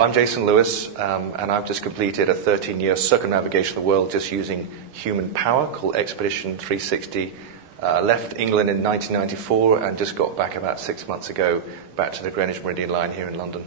I'm Jason Lewis, and I've just completed a 13-year circumnavigation of the world just using human power called Expedition 360. Left England in 1994 and just got back about 6 months ago back to the Greenwich Meridian line here in London.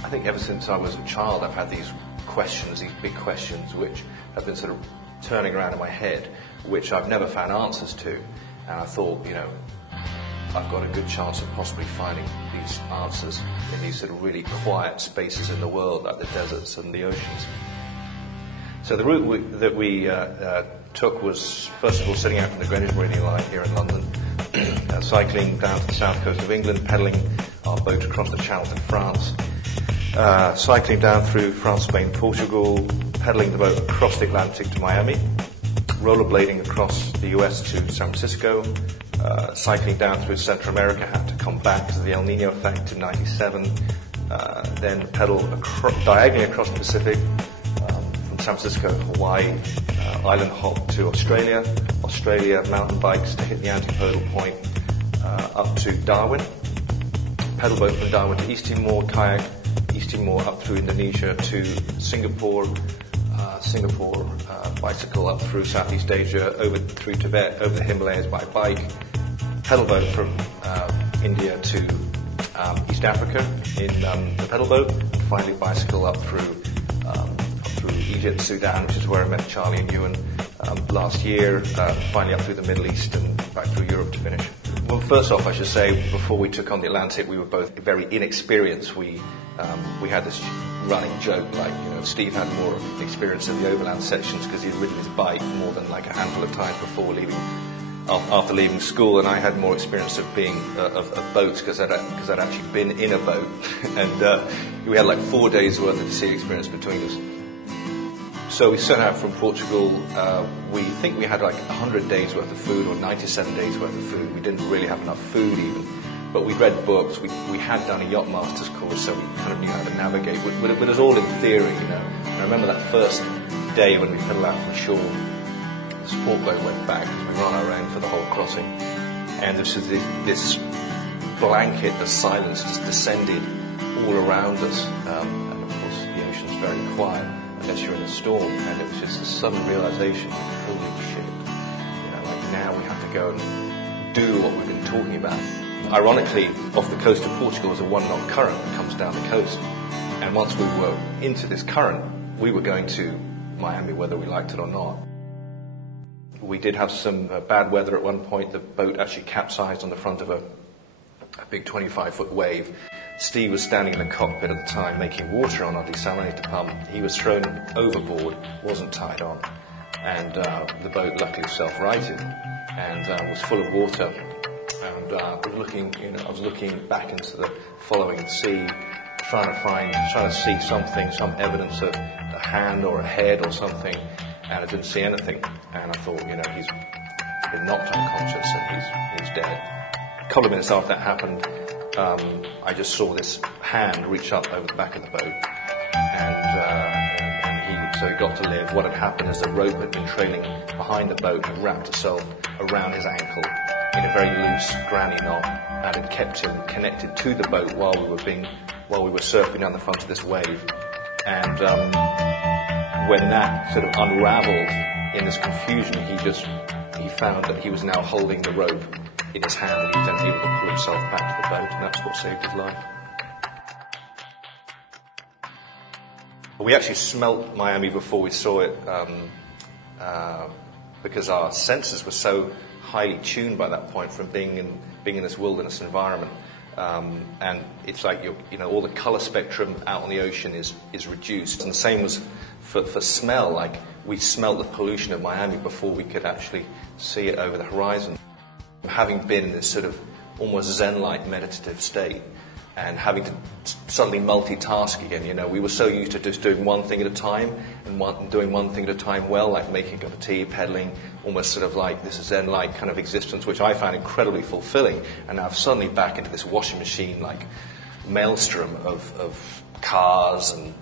I think ever since I was a child, I've had these questions, these big questions, which have been sort of turning around in my head, which I've never found answers to. And I thought, I've got a good chance of possibly finding these answers in these sort of really quiet spaces in the world, like the deserts and the oceans. So the route that we took was, first of all, setting out from the Greenwich Meridian line here in London, cycling down to the south coast of England, pedalling our boat across the Channel to France, cycling down through France, Spain, Portugal, pedalling the boat across the Atlantic to Miami, rollerblading across the US to San Francisco, cycling down through Central America, had to come back because of the El Nino effect in '97, then pedal diagonally across the Pacific, from San Francisco, Hawaii, island hop to Australia, mountain bikes to hit the antipodal point, up to Darwin, pedalboat from Darwin to East Timor, kayak East Timor up through Indonesia to Singapore, bicycle up through Southeast Asia, over through Tibet, over the Himalayas by bike, pedalboat from India to East Africa in the pedalboat, and finally bicycle up through Egypt, Sudan, which is where I met Charlie and Ewan last year, finally up through the Middle East and back through Europe to finish. Well, first off, I should say, before we took on the Atlantic, we were both very inexperienced. We had this running joke, Steve had more experience in the overland sections because he'd ridden his bike more than like a handful of times before after leaving school, and I had more experience of boats because I'd actually been in a boat, and we had like 4 days worth of sea experience between us. So we set out from Portugal. We think we had like 100 days worth of food or 97 days worth of food. We didn't really have enough food even, but we read books. We had done a yacht master's course, so we kind of knew how to navigate. But it was all in theory, And I remember that first day when we pedaled out from shore, the support boat went back because we were on our own for the whole crossing, and this blanket of silence just descended all around us, and of course the ocean's very quiet unless you're in a storm, and it was just a sudden realization, holy shit, now we have to go and do what we've been talking about. Ironically, off the coast of Portugal is a 1-knot current that comes down the coast, and once we were into this current, we were going to Miami whether we liked it or not. We did have some bad weather at one point. The boat actually capsized on the front of a big 25-foot wave. Steve was standing in the cockpit at the time making water on our desalinator pump. He was thrown overboard, wasn't tied on, and the boat luckily self-righted and was full of water. And I was looking back into the following sea, trying to see something, some evidence of a hand or a head or something, and I didn't see anything. And I thought, he's been knocked unconscious and he's dead. A couple of minutes after that happened, I just saw this hand reach up over the back of the boat, and he got to live. What had happened is the rope had been trailing behind the boat and wrapped itself around his ankle in a very loose granny knot, and it kept him connected to the boat while we were surfing down the front of this wave. And when that sort of unraveled in this confusion, he found that he was now holding the rope in his hand, and he was then able to pull himself back to the boat, and that's what saved his life. We actually smelt Miami before we saw it, because our senses were so highly tuned by that point from being in this wilderness environment, and it's like all the color spectrum out on the ocean is reduced, and the same was for smell. Like, we smelled the pollution of Miami before we could actually see it over the horizon. Having been in this sort of almost zen-like meditative state, and having to suddenly multitask again. You know, we were so used to just doing one thing at a time and doing one thing at a time well, like making a cup of tea, pedaling, almost sort of like this Zen-like kind of existence, which I found incredibly fulfilling. And now I'm suddenly back into this washing machine, like maelstrom of cars and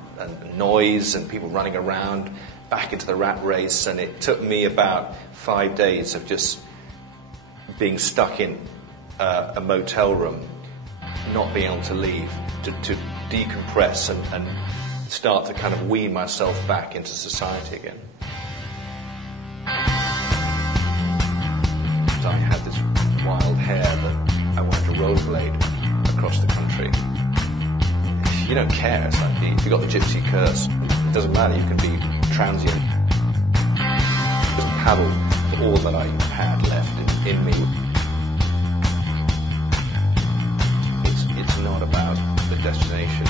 noise and people running around, back into the rat race. And it took me about 5 days of just being stuck in a motel room, not being able to leave, to decompress and start to kind of wean myself back into society again. I had this wild hair that I wanted to rollerblade across the country. You don't care. It's like if you've got the gypsy curse, it doesn't matter. You can be transient. Just paddle all that I had left in me. It's not about the destination.